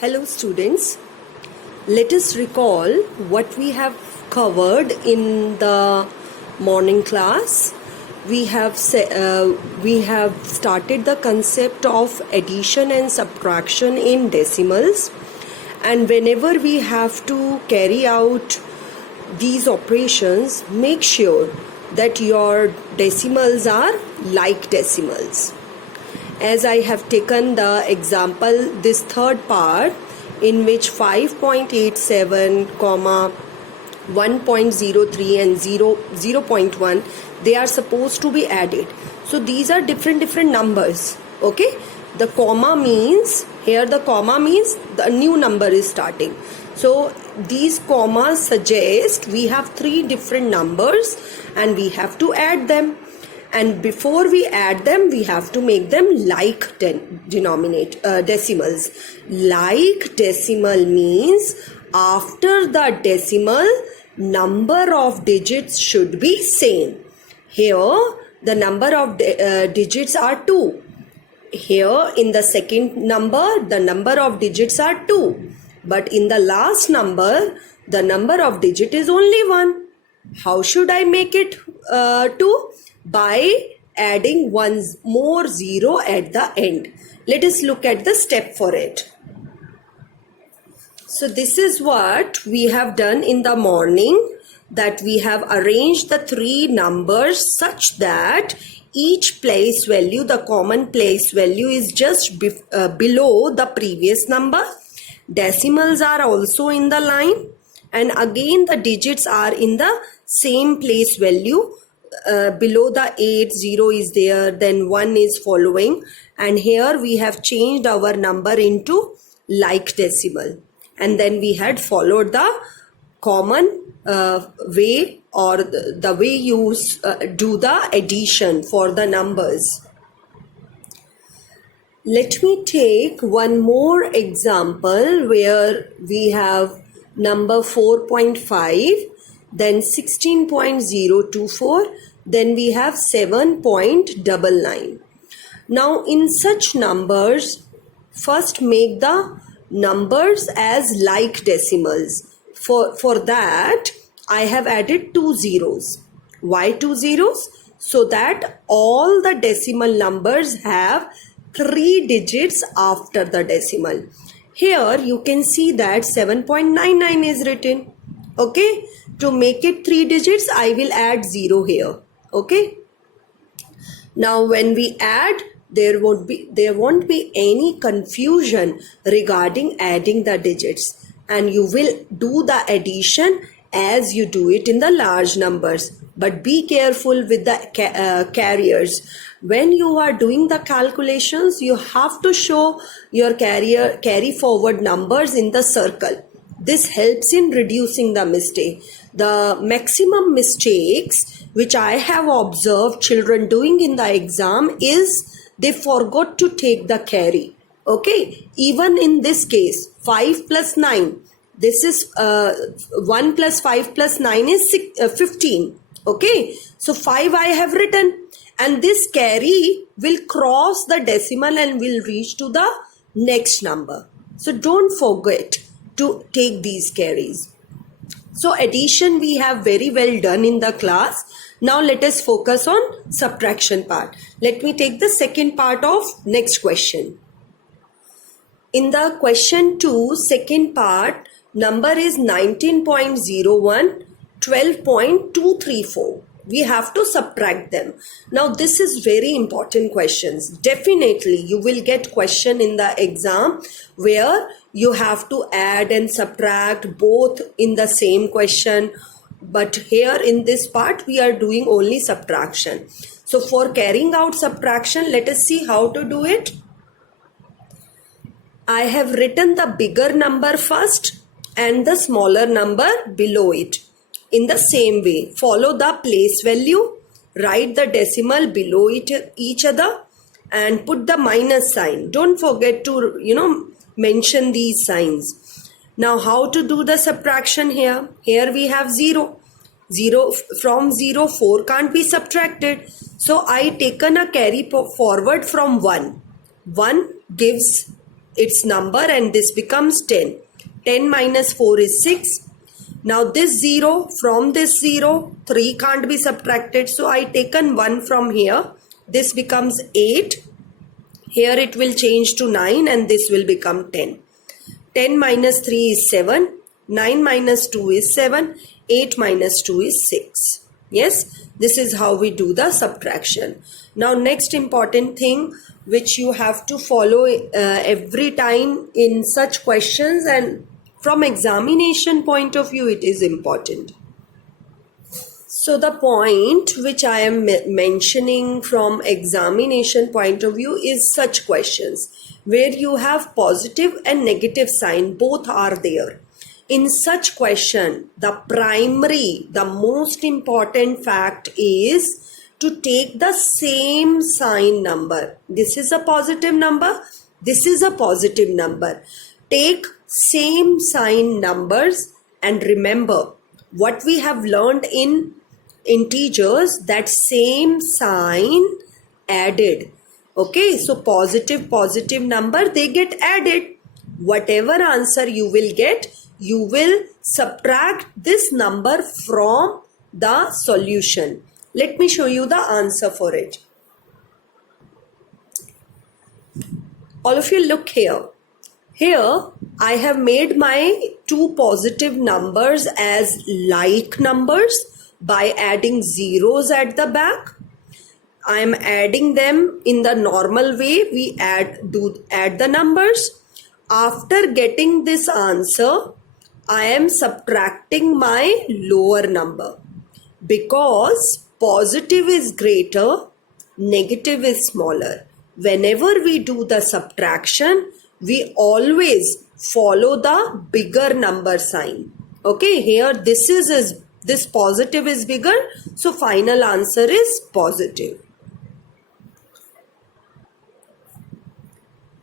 Hello students, let us recall what we have covered in the morning class. We have started the concept of addition and subtraction in decimals, and whenever we have to carry out these operations, make sure that your decimals are like decimals. As I have taken the example, this third part in which 5.87, 1.03 and 0.1, they are supposed to be added. So these are different numbers. Okay, the comma means, here the comma means the new number is starting. So these commas suggest we have three different numbers and we have to add them. And before we add them, we have to make them like decimals. Like decimal means after the decimal, number of digits should be same. Here, the number of digits are 2. Here, in the second number, the number of digits are 2. But in the last number, the number of digit is only 1. How should I make it 2? By adding one more 0 at the end. Let us look at the step for it. So this is what we have done in the morning, that we have arranged the three numbers such that each place value, the common place value, is just below the previous number. Decimals are also in the line, and again the digits are in the same place value. Below the 8, 0 is there, then 1 is following, and here we have changed our number into like decimal, and then we had followed the common way, or the way you do the addition for the numbers. Let me take one more example where we have number 4.5, then 16.024, then we have 7.99. Now in such numbers, first make the numbers as like decimals. For that, I have added 2 zeros. Why 2 zeros? So that all the decimal numbers have 3 digits after the decimal. Here you can see that 7.99 is written. Okay, to make it 3 digits, I will add 0 here. Okay. Now when we add, there won't be any confusion regarding adding the digits, and you will do the addition as you do it in the large numbers. But be careful with the carriers. When you are doing the calculations, you have to show your carry forward numbers in the circle. This helps in reducing the mistake. The maximum mistakes which I have observed children doing in the exam is they forgot to take the carry. Okay, even in this case, 5 plus 9, this is 1 plus 5 plus 9 is 15. Okay, so 5 I have written, and this carry will cross the decimal and will reach to the next number. So don't forget to take these carries. So addition we have very well done in the class. Now let us focus on subtraction part. Let me take the second part of next question. In the question 2, second part, number is 19.01, 12.234. We have to subtract them. Now this is very important questions. Definitely you will get question in the exam where you have to add and subtract both in the same question. But here in this part we are doing only subtraction. So for carrying out subtraction, let us see how to do it. I have written the bigger number first and the smaller number below it. In the same way, follow the place value, write the decimal below each other, and put the minus sign. Don't forget to, mention these signs. Now, how to do the subtraction here? Here we have 0. 0 from 0, 4 can't be subtracted. So I taken a carry forward from 1. 1 gives its number and this becomes 10. 10 minus 4 is 6. Now this 0, from this 0, 3 can't be subtracted. So I taken 1 from here. This becomes 8. Here it will change to 9 and this will become 10. 10 minus 3 is 7. 9 minus 2 is 7. 8 minus 2 is 6. Yes, this is how we do the subtraction. Now next important thing which you have to follow every time in such questions, and from examination point of view it is important. So the point which I am mentioning from examination point of view is such questions where you have positive and negative sign, both are there. In such question, the most important fact is to take the same sign number. This is a positive number. This is a positive number. Take same sign numbers and remember what we have learned in integers, that same sign added. Okay, so positive number, they get added. Whatever answer you will get, you will subtract this number from the solution. Let me show you the answer for it. All of you look here. Here I have made my two positive numbers as like numbers by adding zeros at the back. I am adding them in the normal way. We add the numbers. After getting this answer, I am subtracting my lower number because positive is greater, negative is smaller. Whenever we do the subtraction, we always follow the bigger number sign. Okay, here this positive is bigger, so final answer is positive.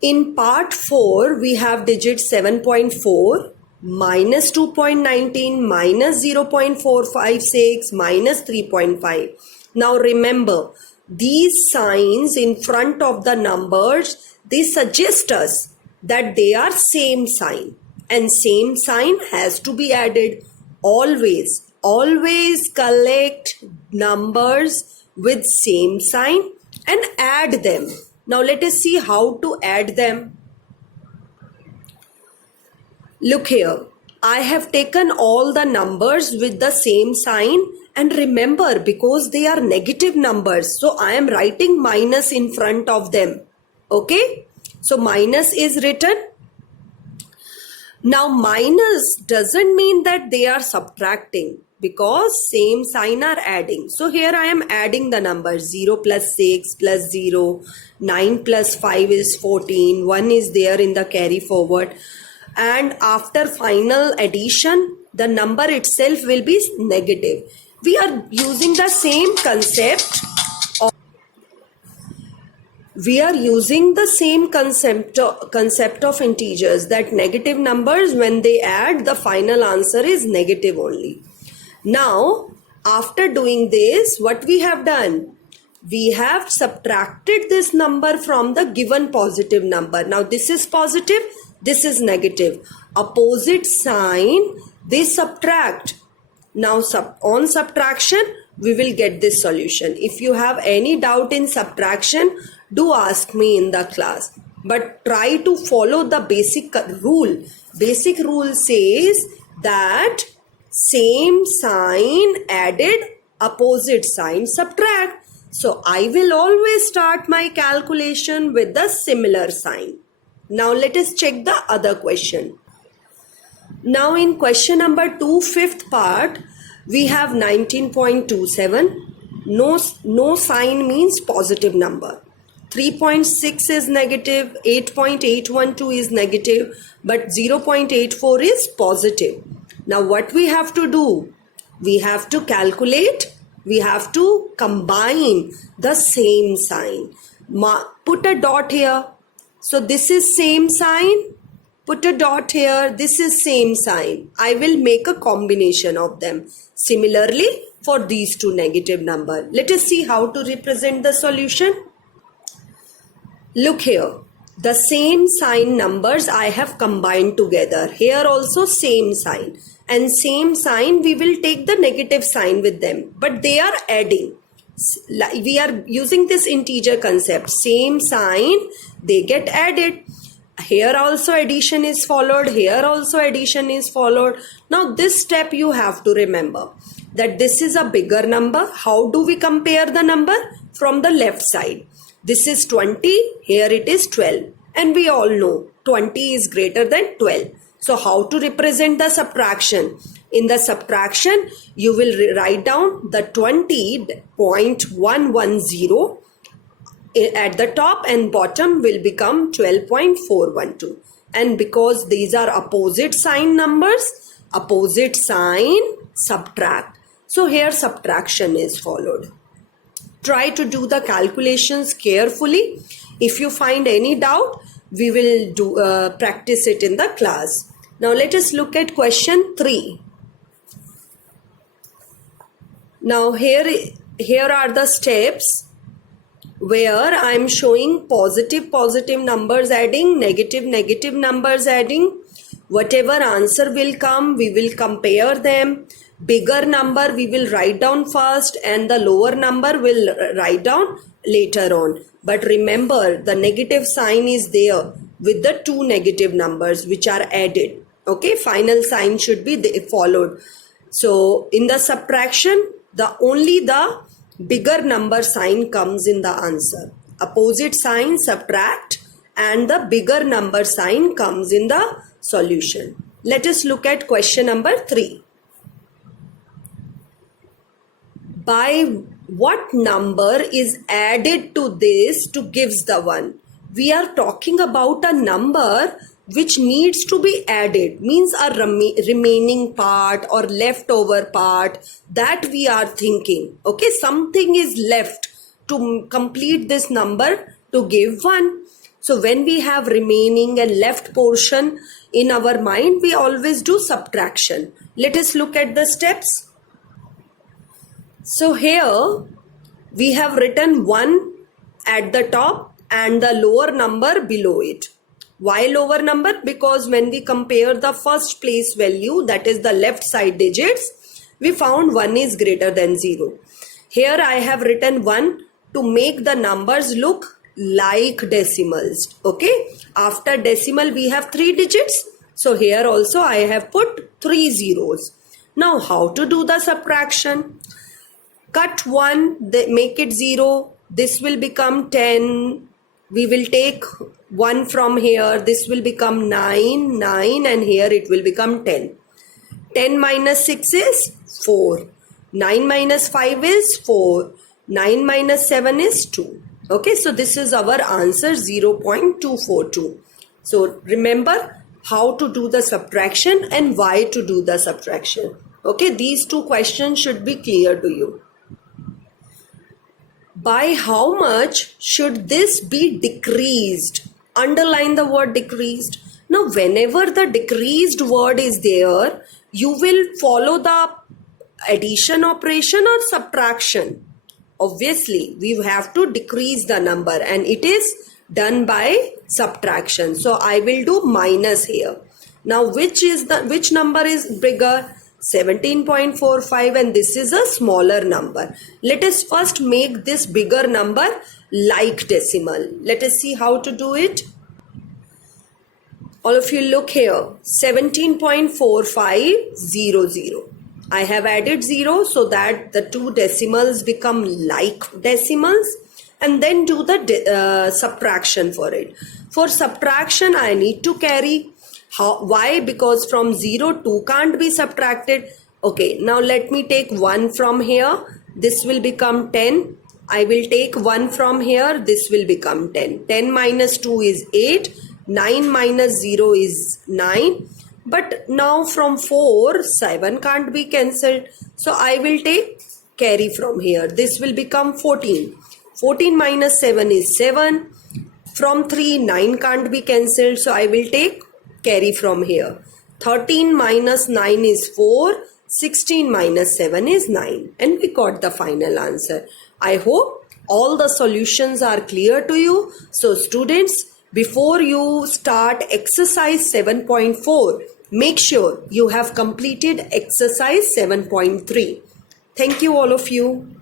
In part 4, we have digit 7.4, minus 2.19, minus 0.456, minus 3.5. Now remember, these signs in front of the numbers, they suggest us that they are same sign, and same sign has to be added. Always collect numbers with same sign and add them. Now let us see how to add them. Look here, I have taken all the numbers with the same sign, and remember, because they are negative numbers, so I am writing minus in front of them. Okay, so minus is written. Now minus doesn't mean that they are subtracting, because same sign are adding. So here I am adding the numbers. 0 plus 6 plus 0, 9 plus 5 is 14, 1 is there in the carry forward. And after final addition, the number itself will be negative. We are using the same concept. We are using the same concept of integers, that negative numbers, when they add, the final answer is negative only. Now, after doing this, what we have done? We have subtracted this number from the given positive number. Now, this is positive, this is negative. Opposite sign, they subtract. Now, on subtraction, we will get this solution. If you have any doubt in subtraction, do ask me in the class. But try to follow the basic rule. Basic rule says that same sign added, opposite sign subtract. So I will always start my calculation with the similar sign. Now let us check the other question. Now in question number 2, fifth part, we have 19.27. No sign means positive number. 3.6 is negative, 8.812 is negative, but 0.84 is positive. Now what we have to do? We have to calculate, we have to combine the same sign. Put a dot here. So this is same sign. Put a dot here. This is same sign. I will make a combination of them. Similarly, for these two negative numbers. Let us see how to represent the solution. Look here. The same sign numbers I have combined together. Here also same sign. And same sign, we will take the negative sign with them. But they are adding. We are using this integer concept. Same sign, they get added. Here also addition is followed. Here also addition is followed. Now this step you have to remember. That this is a bigger number. How do we compare the number? From the left side. This is 20, here it is 12. And we all know 20 is greater than 12. So how to represent the subtraction? In the subtraction, you will write down the 20.110 at the top, and bottom will become 12.412. And because these are opposite sign numbers, opposite sign, subtract. So here subtraction is followed. Try to do the calculations carefully. If you find any doubt, we will practice it in the class. Now let us look at question 3. Now here are the steps where I am showing positive numbers adding, negative numbers adding. Whatever answer will come, we will compare them. Bigger number we will write down first, and the lower number will write down later on. But remember, the negative sign is there with the two negative numbers which are added. Okay, final sign should be followed. So in the subtraction, only the bigger number sign comes in the answer. Opposite sign, subtract, and the bigger number sign comes in the solution. Let us look at question number 3. By what number is added to this to gives the one? We are talking about a number which needs to be added, means a remaining part or leftover part, that we are thinking. Okay, something is left to complete this number to give 1. So when we have remaining and left portion in our mind, we always do subtraction. Let us look at the steps. So here we have written 1 at the top and the lower number below it. Why lower number? Because when we compare the first place value, that is the left side digits, we found 1 is greater than 0. Here I have written 1 to make the numbers look like decimals. Okay, after decimal we have 3 digits. So here also I have put 3 zeros. Now how to do the subtraction? Cut 1, make it 0. This will become 10. We will take 1 from here. This will become 9, and here it will become 10. 10 minus 6 is 4. 9 minus 5 is 4. 9 minus 7 is 2. Okay, so this is our answer, 0.242. So remember how to do the subtraction and why to do the subtraction. Okay, these two questions should be clear to you. By how much should this be decreased? Underline the word decreased. Now, whenever the decreased word is there, you will follow the addition operation or subtraction. Obviously, we have to decrease the number, and it is done by subtraction. So I will do minus here. Now, which number is bigger? 17.45, and this is a smaller number. Let us first make this bigger number like decimal. Let us see how to do it. All of you look here, 17.4500. I have added 0 so that the two decimals become like decimals, and then do the subtraction for it. For subtraction, I need to carry. Why? Because from 0, 2 can't be subtracted. Okay, now let me take 1 from here. This will become 10. I will take 1 from here. This will become 10. 10 minus 2 is 8. 9 minus 0 is 9. But now from 4, 7 can't be cancelled. So I will take carry from here. This will become 14. 14 minus 7 is 7. From 3, 9 can't be cancelled. So I will take carry from here. 13 minus 9 is 4. 16 minus 7 is 9. And we got the final answer. I hope all the solutions are clear to you. So students, Before you start exercise 7.4, make sure you have completed exercise 7.3. Thank you all of you.